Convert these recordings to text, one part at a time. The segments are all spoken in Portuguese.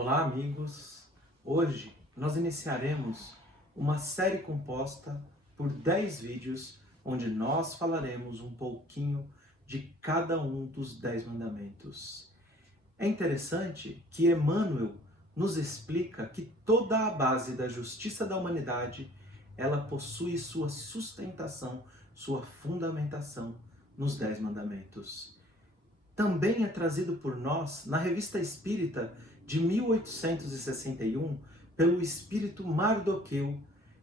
Olá, amigos! Hoje nós iniciaremos uma série composta por 10 vídeos onde nós falaremos um pouquinho de cada um dos 10 mandamentos. É interessante que Emmanuel nos explica que toda a base da justiça da humanidade, ela possui sua sustentação, sua fundamentação nos 10 mandamentos. Também é trazido por nós na Revista Espírita de 1861 pelo espírito Mardoqueu,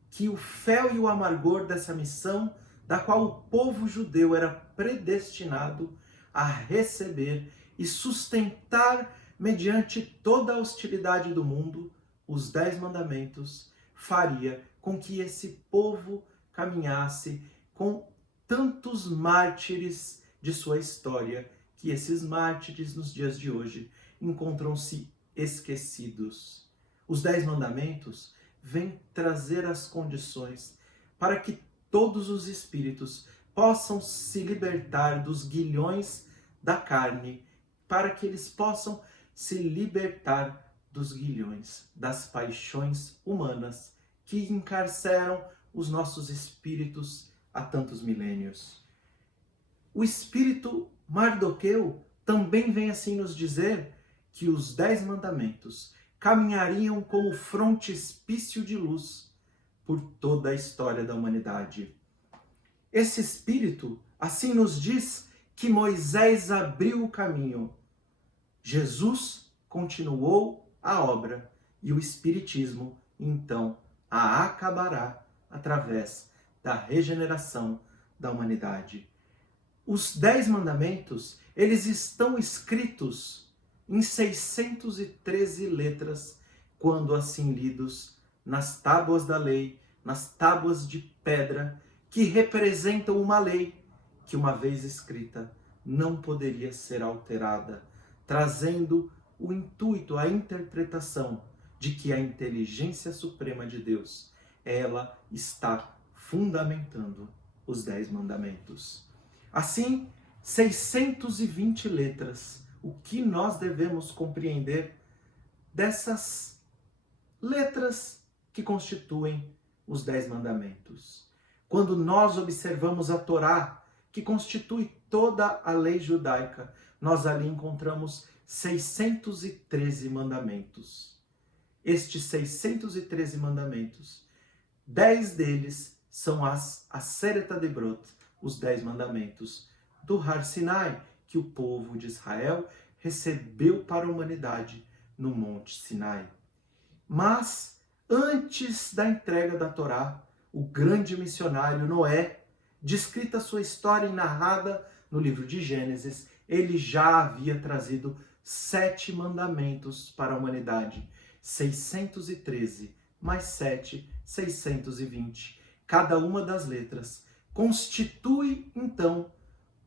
que o fel e o amargor dessa missão, da qual o povo judeu era predestinado a receber e sustentar mediante toda a hostilidade do mundo, os 10 mandamentos, faria com que esse povo caminhasse com tantos mártires de sua história, que esses mártires nos dias de hoje encontram-se esquecidos. Os 10 mandamentos vêm trazer as condições para que todos os espíritos possam se libertar dos grilhões da carne, para que eles possam se libertar dos grilhões das paixões humanas que encarceram os nossos espíritos há tantos milênios. O espírito Mardoqueu também vem assim nos dizer que os 10 mandamentos caminhariam como frontispício de luz por toda a história da humanidade. Esse espírito assim nos diz que Moisés abriu o caminho, Jesus continuou a obra e o Espiritismo, então, a acabará através da regeneração da humanidade. Os 10 mandamentos, eles estão escritos em 613 letras, quando assim lidos nas tábuas da lei, nas tábuas de pedra, que representam uma lei que, uma vez escrita, não poderia ser alterada, trazendo o intuito, a interpretação de que a inteligência suprema de Deus, ela está fundamentando os 10 mandamentos. Assim, 620 letras. O que nós devemos compreender dessas letras que constituem os 10 mandamentos? Quando nós observamos a Torá, que constitui toda a lei judaica, nós ali encontramos 613 mandamentos. Estes 613 mandamentos, 10 deles são as Aseret Debrot, os 10 mandamentos do Har Sinai, que o povo de Israel recebeu para a humanidade no Monte Sinai. Mas, antes da entrega da Torá, o grande missionário Noé, descrita sua história e narrada no livro de Gênesis, ele já havia trazido 7 mandamentos para a humanidade. 613 mais 7, 620. Cada uma das letras constitui, então,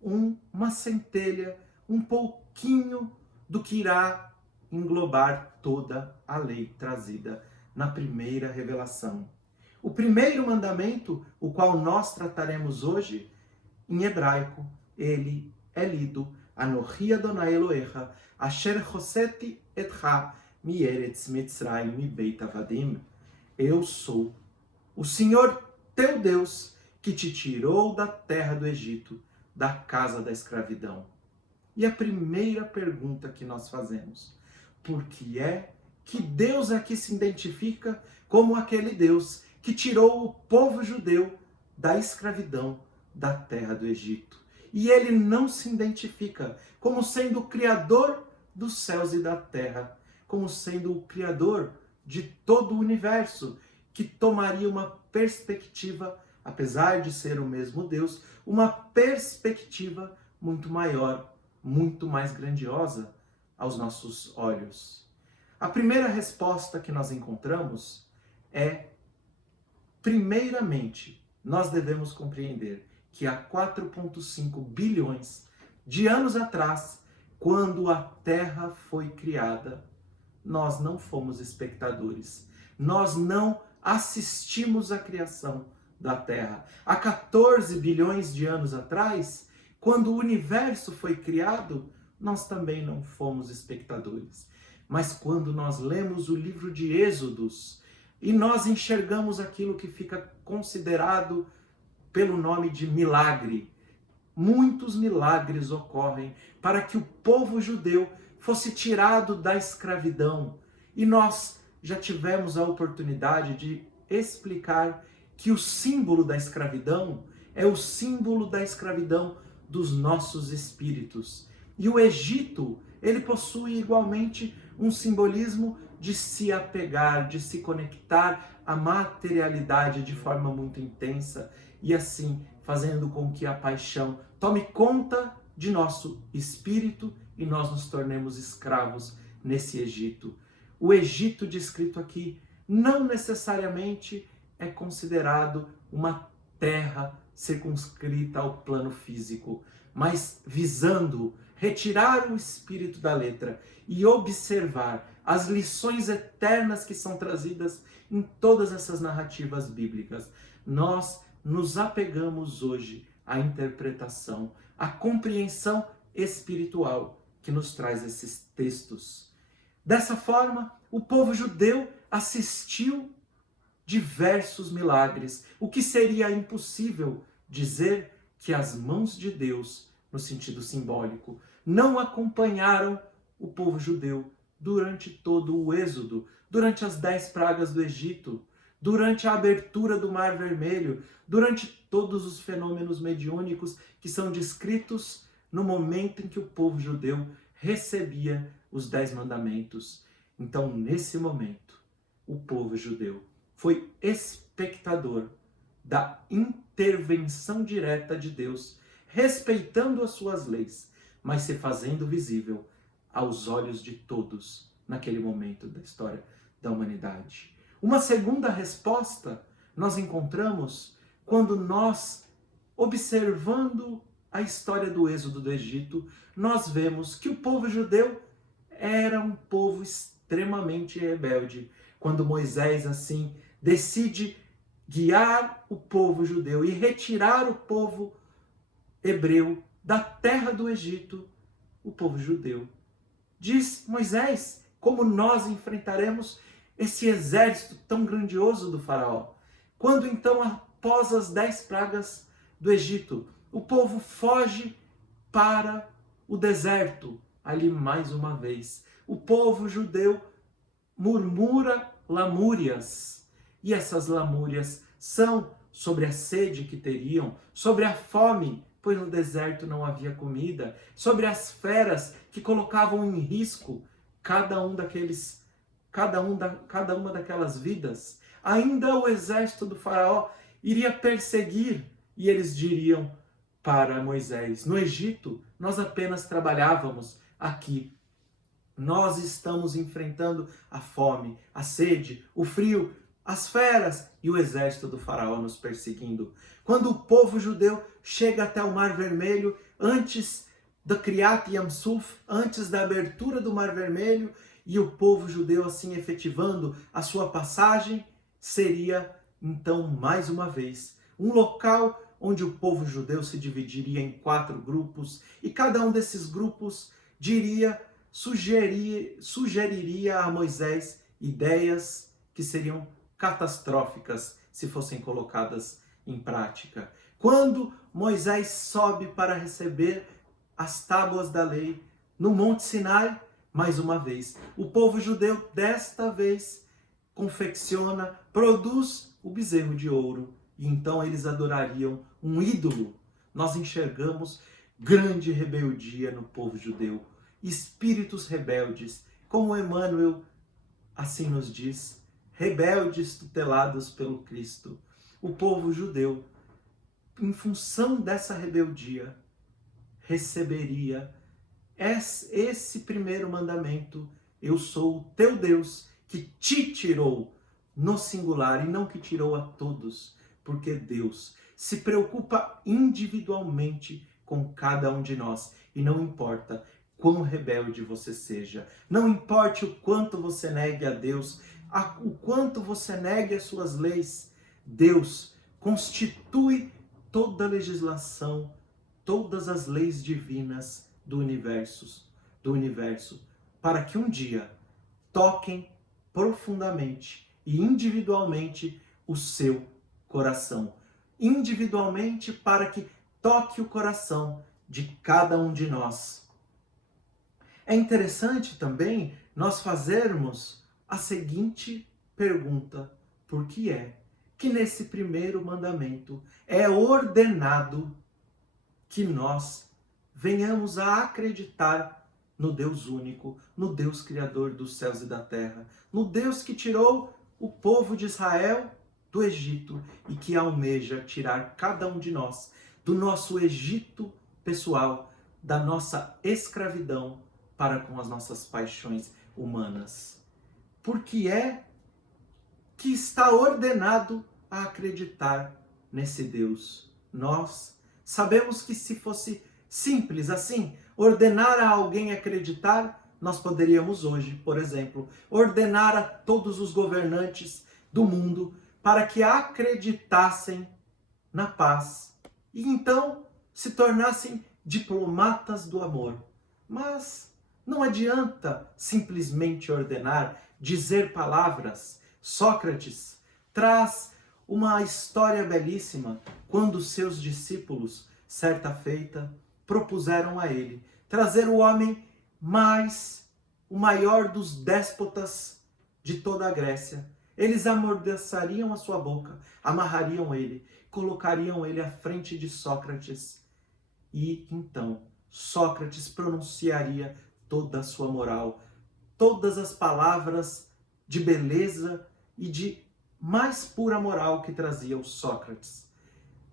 uma centelha, um pouquinho do que irá englobar toda a lei trazida na primeira revelação. O primeiro mandamento, o qual nós trataremos hoje, em hebraico, ele é lido Anochi Adonai Elohecha, Asher Hoseti Etcha Mieretz Mitzrayim Mibeit Avadim. Eu sou o Senhor teu Deus, que te tirou da terra do Egito, da casa da escravidão. E a primeira pergunta que nós fazemos: por que é que Deus aqui se identifica como aquele Deus que tirou o povo judeu da escravidão da terra do Egito? E ele não se identifica como sendo o Criador dos céus e da terra, como sendo o Criador de todo o universo, que tomaria uma perspectiva, apesar de ser o mesmo Deus, uma perspectiva muito maior, muito mais grandiosa aos nossos olhos. A primeira resposta que nós encontramos é, primeiramente, nós devemos compreender que há 4,5 bilhões de anos atrás, quando a Terra foi criada, nós não fomos espectadores. Nós não assistimos à criação da Terra. Há 14 bilhões de anos atrás, quando o universo foi criado, nós também não fomos espectadores. Mas quando nós lemos o livro de Êxodos e nós enxergamos aquilo que fica considerado pelo nome de milagre, muitos milagres ocorrem para que o povo judeu fosse tirado da escravidão. E nós já tivemos a oportunidade de explicar que o símbolo da escravidão é o símbolo da escravidão dos nossos espíritos. E o Egito, ele possui igualmente um simbolismo de se apegar, de se conectar à materialidade de forma muito intensa e assim fazendo com que a paixão tome conta de nosso espírito e nós nos tornemos escravos nesse Egito. O Egito descrito aqui não necessariamente é considerado uma terra circunscrita ao plano físico, mas visando retirar o espírito da letra e observar as lições eternas que são trazidas em todas essas narrativas bíblicas. Nós nos apegamos hoje à interpretação, à compreensão espiritual que nos traz esses textos. Dessa forma, o povo judeu assistiu diversos milagres, o que seria impossível dizer que as mãos de Deus, no sentido simbólico, não acompanharam o povo judeu durante todo o Êxodo, durante as 10 pragas do Egito, durante a abertura do Mar Vermelho, durante todos os fenômenos mediúnicos que são descritos no momento em que o povo judeu recebia os 10 mandamentos. Então, nesse momento, o povo judeu foi espectador da intervenção direta de Deus, respeitando as suas leis, mas se fazendo visível aos olhos de todos naquele momento da história da humanidade. Uma segunda resposta nós encontramos quando nós, observando a história do êxodo do Egito, nós vemos que o povo judeu era um povo extremamente rebelde. Quando Moisés, assim, decide guiar o povo judeu e retirar o povo hebreu da terra do Egito, o povo judeu diz: Moisés, como nós enfrentaremos esse exército tão grandioso do faraó? Quando então, após as 10 pragas do Egito, o povo foge para o deserto, ali mais uma vez, o povo judeu murmura lamúrias, e essas lamúrias são sobre a sede que teriam, sobre a fome, pois no deserto não havia comida, sobre as feras que colocavam em risco cada uma daquelas vidas. Ainda o exército do faraó iria perseguir, e eles diriam para Moisés: no Egito nós apenas trabalhávamos, aqui nós estamos enfrentando a fome, a sede, o frio, as feras e o exército do faraó nos perseguindo. Quando o povo judeu chega até o Mar Vermelho, antes da Kriyat Yam-Suf, antes da abertura do Mar Vermelho, e o povo judeu assim efetivando a sua passagem, seria então mais uma vez um local onde o povo judeu se dividiria em 4 grupos, e cada um desses grupos sugeriria a Moisés ideias que seriam catastróficas se fossem colocadas em prática. Quando Moisés sobe para receber as tábuas da lei no Monte Sinai, mais uma vez, o povo judeu desta vez confecciona, produz o bezerro de ouro, e então eles adorariam um ídolo. Nós enxergamos grande rebeldia no povo judeu, espíritos rebeldes, como Emmanuel assim nos diz, rebeldes tutelados pelo Cristo. O povo judeu, em função dessa rebeldia, receberia esse primeiro mandamento: eu sou o teu Deus, que te tirou, no singular, e não que tirou a todos, porque Deus se preocupa individualmente com cada um de nós, e não importa quão rebelde você seja, não importa o quanto você negue a Deus, o quanto você negue as suas leis, Deus constitui toda a legislação, todas as leis divinas do universo, para que um dia toquem profundamente e individualmente o seu coração. Individualmente, para que toque o coração de cada um de nós. É interessante também nós fazermos a seguinte pergunta: por que é que nesse primeiro mandamento é ordenado que nós venhamos a acreditar no Deus único, no Deus criador dos céus e da terra, no Deus que tirou o povo de Israel do Egito e que almeja tirar cada um de nós do nosso Egito pessoal, da nossa escravidão para com as nossas paixões humanas? Porque é que está ordenado a acreditar nesse Deus. Nós sabemos que se fosse simples assim, ordenar a alguém acreditar, nós poderíamos hoje, por exemplo, ordenar a todos os governantes do mundo para que acreditassem na paz e então se tornassem diplomatas do amor. Mas não adianta simplesmente ordenar, dizer palavras. Sócrates traz uma história belíssima quando seus discípulos, certa feita, propuseram a ele trazer o homem o maior dos déspotas de toda a Grécia. Eles amordaçariam a sua boca, amarrariam ele, colocariam ele à frente de Sócrates e então Sócrates pronunciaria toda a sua moral, todas as palavras de beleza e de mais pura moral que trazia o Sócrates.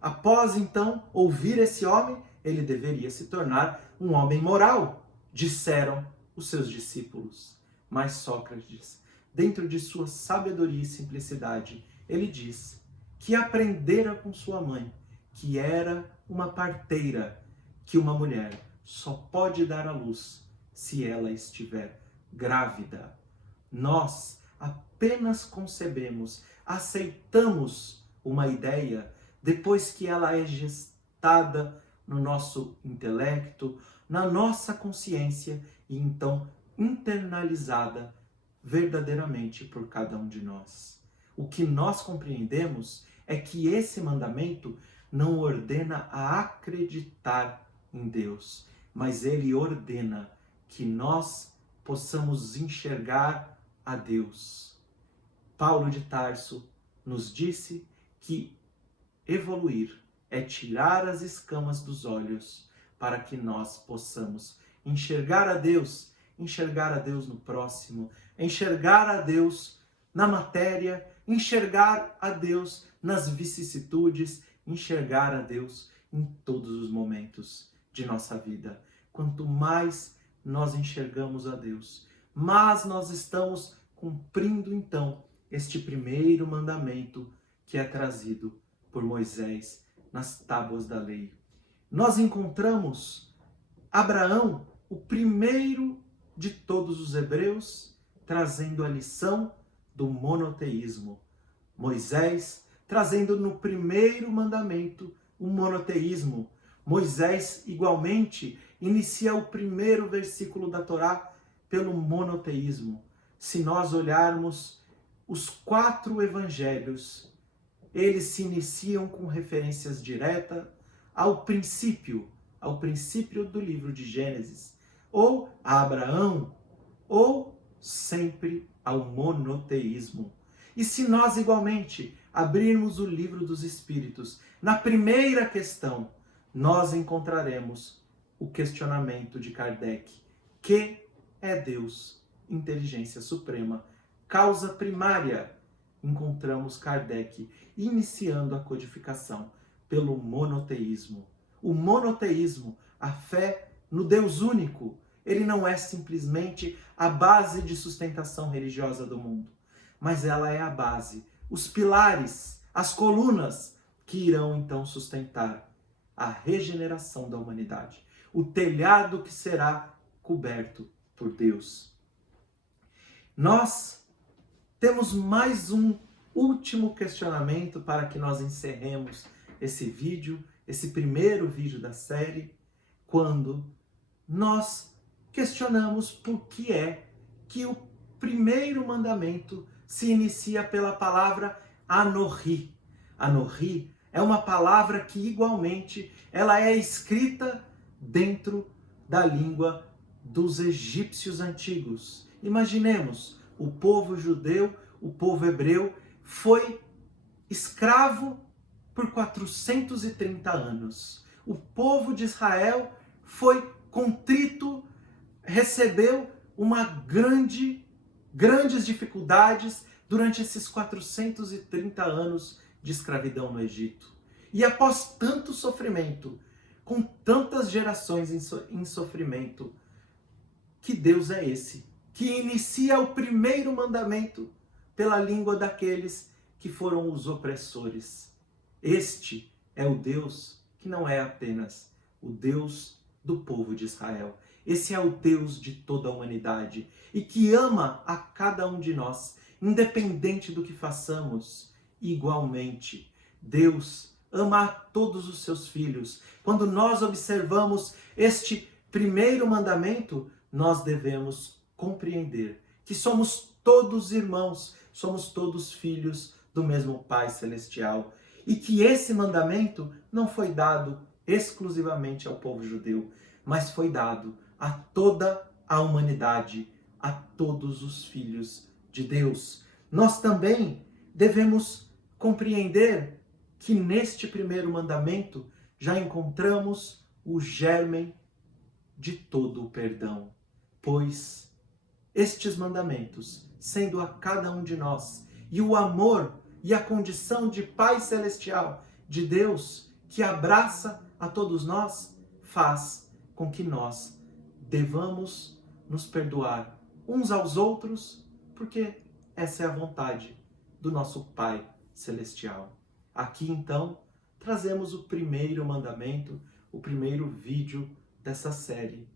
Após então ouvir esse homem, ele deveria se tornar um homem moral, disseram os seus discípulos. Mas Sócrates, dentro de sua sabedoria e simplicidade, ele diz que aprendera com sua mãe, que era uma parteira, que uma mulher só pode dar à luz se ela estiver grávida. Nós apenas concebemos, aceitamos uma ideia depois que ela é gestada no nosso intelecto, na nossa consciência e então internalizada verdadeiramente por cada um de nós. O que nós compreendemos é que esse mandamento não ordena a acreditar em Deus, mas ele ordena que nós possamos enxergar a Deus. Paulo de Tarso nos disse que evoluir é tirar as escamas dos olhos para que nós possamos enxergar a Deus no próximo, enxergar a Deus na matéria, enxergar a Deus nas vicissitudes, enxergar a Deus em todos os momentos de nossa vida. Quanto mais nós enxergamos a Deus, mais nós estamos cumprindo então este primeiro mandamento que é trazido por Moisés nas tábuas da lei. Nós encontramos Abraão, o primeiro de todos os hebreus, trazendo a lição do monoteísmo. Moisés trazendo no primeiro mandamento o monoteísmo. Moisés, igualmente, inicia o primeiro versículo da Torá pelo monoteísmo. Se nós olharmos os 4 evangelhos, eles se iniciam com referências diretas ao princípio do livro de Gênesis, ou a Abraão, ou sempre ao monoteísmo. E se nós igualmente abrirmos o livro dos Espíritos, na primeira questão, nós encontraremos o questionamento de Kardec. Que é Deus? Inteligência suprema. Causa primária. Encontramos Kardec iniciando a codificação pelo monoteísmo. O monoteísmo, a fé no Deus único, ele não é simplesmente a base de sustentação religiosa do mundo, mas ela é a base, os pilares, as colunas que irão então sustentar a regeneração da humanidade, o telhado que será coberto por Deus. Nós temos mais um último questionamento para que nós encerremos esse vídeo, esse primeiro vídeo da série, quando nós questionamos por que é que o primeiro mandamento se inicia pela palavra Anohi. Anohi é uma palavra que igualmente ela é escrita dentro da língua dos egípcios antigos. Imaginemos, o povo judeu, o povo hebreu foi escravo por 430 anos. O povo de Israel foi contrito, recebeu grandes dificuldades durante esses 430 anos de escravidão no Egito. E após tanto sofrimento, com tantas gerações em sofrimento, que Deus é esse? Que inicia o primeiro mandamento pela língua daqueles que foram os opressores. Este é o Deus que não é apenas o Deus do povo de Israel. Esse é o Deus de toda a humanidade e que ama a cada um de nós, independente do que façamos, igualmente. Deus ama a todos os seus filhos. Quando nós observamos este primeiro mandamento, nós devemos compreender que somos todos irmãos, somos todos filhos do mesmo Pai Celestial e que esse mandamento não foi dado exclusivamente ao povo judeu, mas foi dado a toda a humanidade, a todos os filhos de Deus. Nós também devemos compreender que neste primeiro mandamento já encontramos o germe de todo o perdão, pois estes mandamentos, sendo a cada um de nós, e o amor e a condição de Pai Celestial de Deus, que abraça a todos nós, faz com que nós devamos nos perdoar uns aos outros, porque essa é a vontade do nosso Pai Celestial. Aqui, então, trazemos o primeiro mandamento, o primeiro vídeo dessa série.